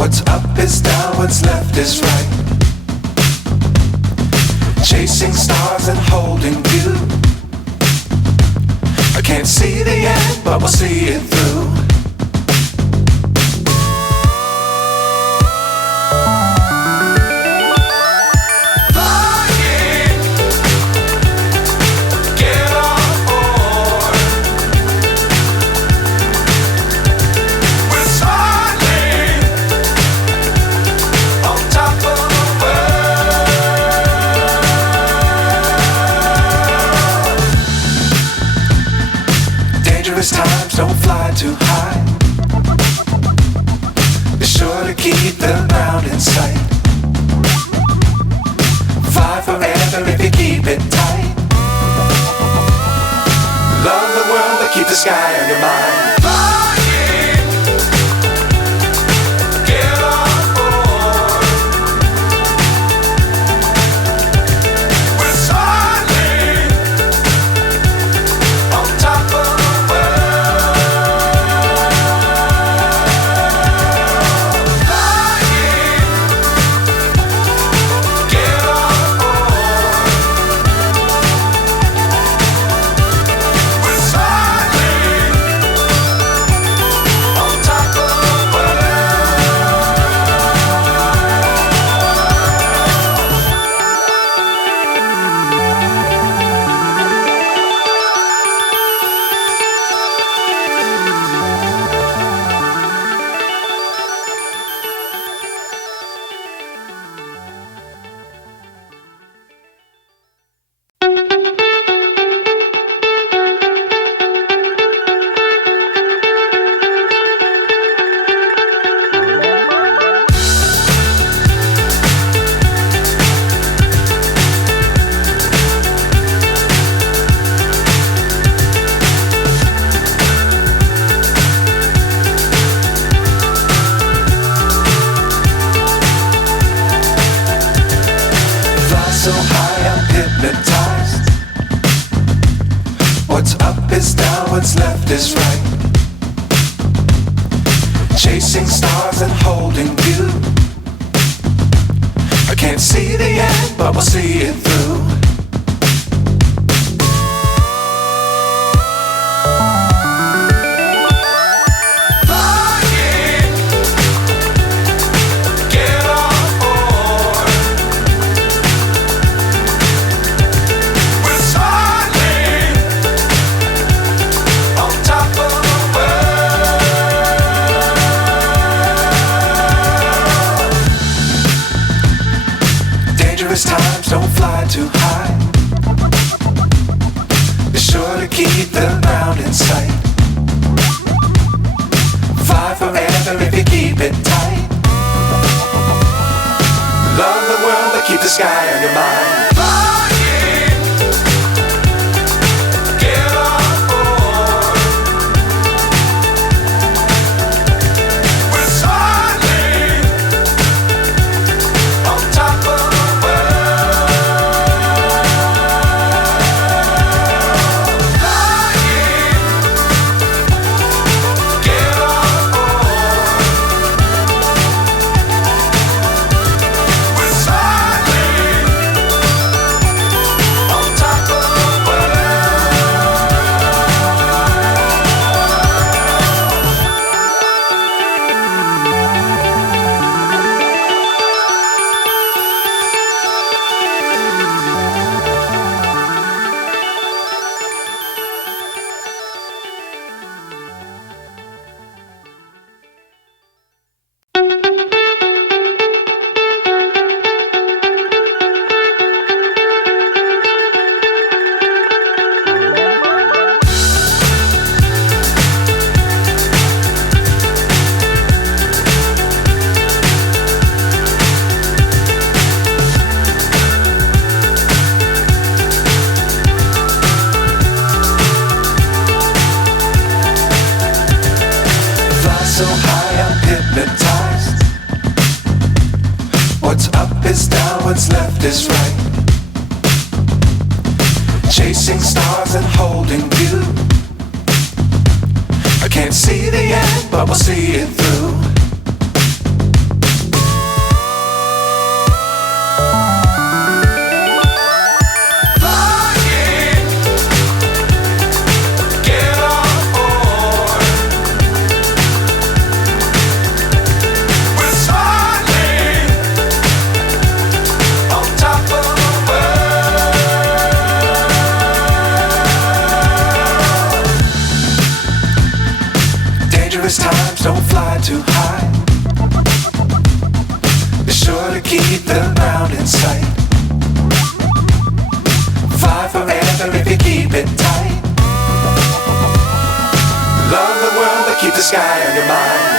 What's up is down, what's left is right. Chasing stars and holding you. I can't see the end, but we'll see it through. Times don't fly too high. Be sure to keep the ground in sight. Fly forever if you keep it tight. Love the world but keep the sky on your mind. So high I'm hypnotized. What's up is down, what's left is right. Chasing stars and holding you. I can't see the end, but we'll see it through. Times don't fly too high. Be sure to keep the ground in sight. Fly forever if you keep it tight. Love the world but keep the sky on your mind. So high I'm hypnotized. What's up is down, what's left is right. Chasing stars and holding you. I can't see the end, but we'll see it through. don't fly too high. Be sure to keep the ground in sight. Fly forever if you keep it tight. Love the world, but keep the sky on your mind.